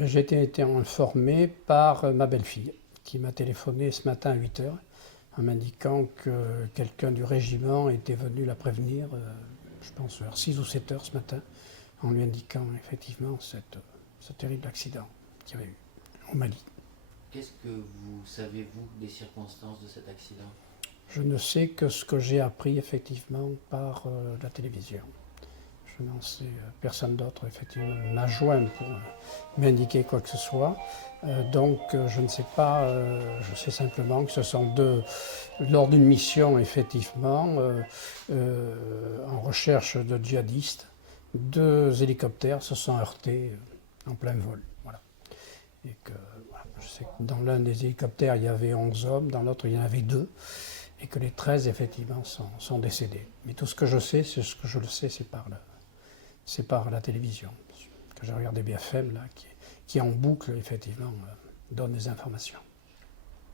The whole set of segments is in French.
Mais j'ai été informé par ma belle-fille qui m'a téléphoné ce matin à 8 heures en m'indiquant que quelqu'un du régiment était venu la prévenir, je pense vers 6 ou 7 heures ce matin, en lui indiquant effectivement ce terrible accident qu'il y avait eu au Mali. Qu'est-ce que vous savez, vous, des circonstances de cet accident? Je ne sais que ce que j'ai appris effectivement par la télévision. Je n'en sais personne d'autre effectivement m'a joint pour m'indiquer quoi que ce soit. Je ne sais pas, je sais simplement que ce sont lors d'une mission effectivement en recherche de djihadistes, deux hélicoptères se sont heurtés en plein vol. Voilà. Et que, voilà, je sais que dans l'un des hélicoptères il y avait 11 hommes, dans l'autre il y en avait 2. Et que les 13 effectivement sont décédés. Mais tout ce que je sais, c'est par la télévision, que j'ai regardé BFM, là, qui en boucle, effectivement, donne des informations.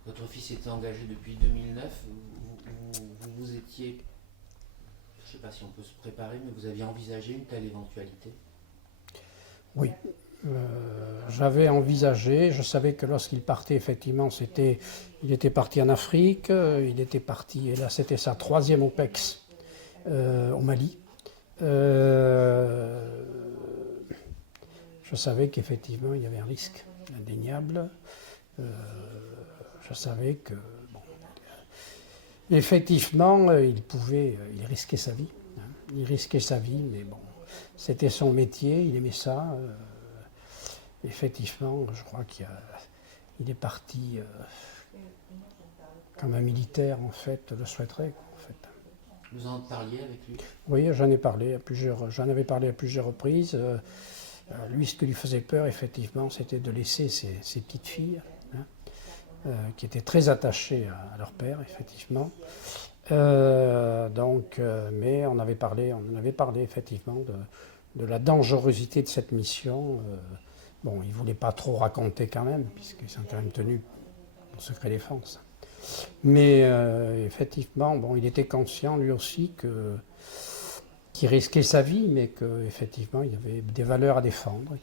Votre fils était engagé depuis 2009, vous étiez, je ne sais pas si on peut se préparer, mais vous aviez envisagé une telle éventualité? Oui, j'avais envisagé, je savais que lorsqu'il partait, effectivement, il était parti en Afrique, il était parti, et là c'était sa 3e OPEX au Mali. Je savais qu'effectivement il y avait un risque indéniable. Je savais que, bon, effectivement, il risquait sa vie. Hein. Il risquait sa vie, mais bon, c'était son métier, il aimait ça. Effectivement, je crois qu'il est parti comme un militaire, en fait, le souhaiterait. En fait. Vous en parliez avec lui? Oui, j'en avais parlé à plusieurs reprises. Lui, ce qui lui faisait peur, effectivement, c'était de laisser ses petites filles, hein, qui étaient très attachées à leur père, effectivement. Mais on en avait parlé effectivement de la dangerosité de cette mission. Bon, il ne voulait pas trop raconter quand même, puisqu'ils sont quand même tenus en secret défense. Mais effectivement, bon, il était conscient lui aussi qu'il risquait sa vie, mais qu'effectivement il y avait des valeurs à défendre,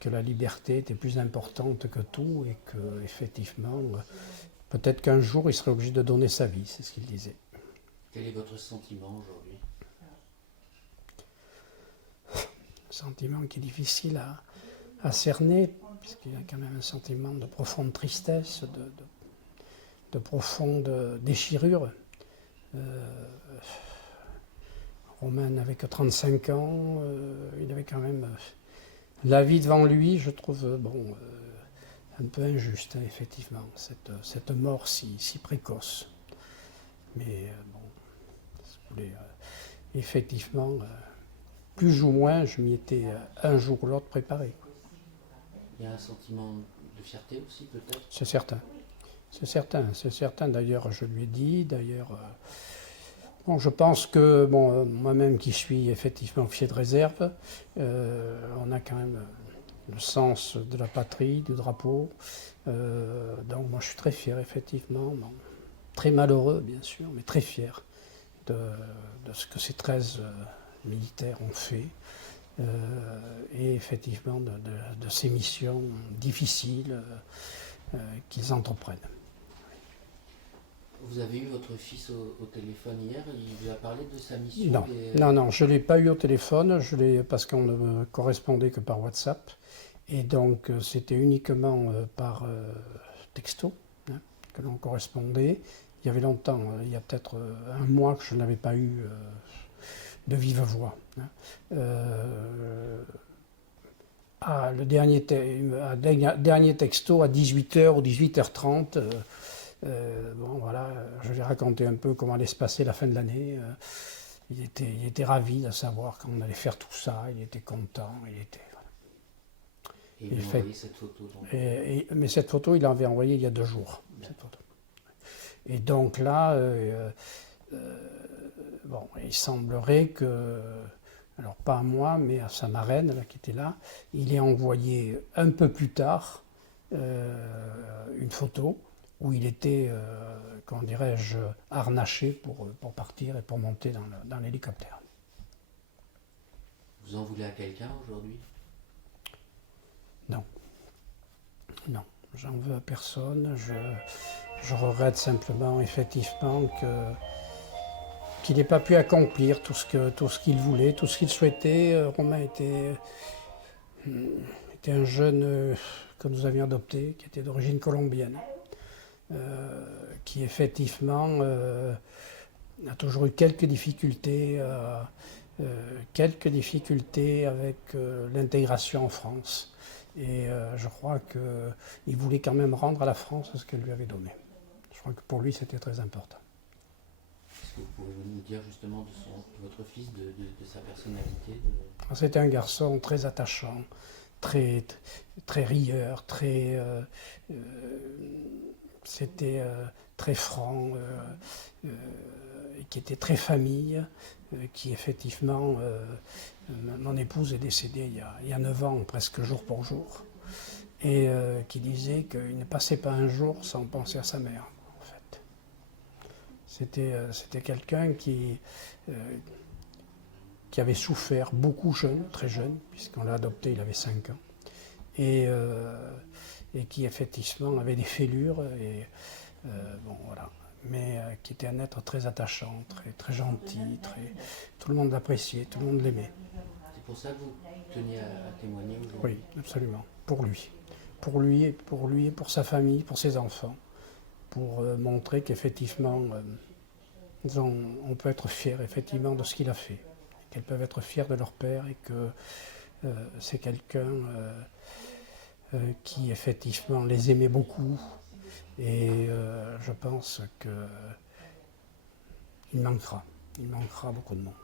que la liberté était plus importante que tout, et que effectivement, peut-être qu'un jour il serait obligé de donner sa vie, c'est ce qu'il disait. Quel est votre sentiment aujourd'hui? Un sentiment qui est difficile à cerner, puisqu'il y a quand même un sentiment de profonde tristesse, de profonde déchirure. Romain n'avait que 35 ans, il avait quand même la vie devant lui, je trouve un peu injuste, hein, effectivement, cette mort si précoce. Mais bon, effectivement, plus ou moins, je m'y étais un jour ou l'autre préparé. Il y a un sentiment de fierté aussi, peut-être? C'est certain. C'est certain. D'ailleurs, je lui ai dit. Bon, je pense que moi-même qui suis effectivement officier de réserve, on a quand même le sens de la patrie, du drapeau. Donc moi, je suis très fier, effectivement. Bon, très malheureux, bien sûr, mais très fier de ce que ces 13 militaires ont fait. Et effectivement de ces missions difficiles qu'ils entreprennent. Vous avez eu votre fils au téléphone hier, il vous a parlé de sa mission? Non, je ne l'ai pas eu au téléphone, parce qu'on ne correspondait que par WhatsApp. Et donc c'était uniquement par texto, hein, que l'on correspondait. Il y avait longtemps, il y a peut-être un mois que je n'avais pas eu de vive voix. Hein. Le dernier texto à 18h ou 18h30, bon voilà, je lui ai raconté un peu comment allait se passer la fin de l'année. Il était ravi de savoir qu'on allait faire tout ça, il était content, voilà. Et il m'a envoyé cette photo. Mais cette photo, il l'avait envoyée il y a 2 jours. Cette photo. Et donc là, bon, il semblerait que, alors pas à moi, mais à sa marraine là, qui était là, il ait envoyé un peu plus tard une photo où il était, comment dirais-je, harnaché pour partir et pour monter dans l'hélicoptère. Vous en voulez à quelqu'un aujourd'hui? Non, j'en veux à personne. Je regrette simplement, effectivement, qu'il n'ait pas pu accomplir tout ce qu'il voulait, tout ce qu'il souhaitait. Romain était un jeune que nous avions adopté, qui était d'origine colombienne, qui effectivement a toujours eu quelques difficultés avec l'intégration en France. Et je crois qu'il voulait quand même rendre à la France ce qu'elle lui avait donné. Je crois que pour lui, c'était très important. Est-ce que vous pouvez nous dire justement de votre fils, de sa personnalité C'était un garçon très attachant, très rieur, c'était très franc, qui était très famille, qui effectivement, mon épouse est décédée il y a 9 ans, presque jour pour jour, et qui disait qu'il ne passait pas un jour sans penser à sa mère, en fait. C'était quelqu'un qui avait souffert beaucoup jeune, très jeune, puisqu'on l'a adopté, il avait 5 ans, et qui effectivement avait des fêlures, et bon voilà, mais qui était un être très attachant, très gentil, tout le monde l'appréciait, tout le monde l'aimait. C'est pour ça que vous teniez à témoigner aujourd'hui? Oui, absolument, pour lui et pour sa famille, pour ses enfants, pour montrer qu'effectivement, on peut être fier effectivement de ce qu'il a fait, qu'elles peuvent être fiers de leur père et que c'est quelqu'un qui effectivement les aimait beaucoup, et je pense qu'il manquera beaucoup de monde.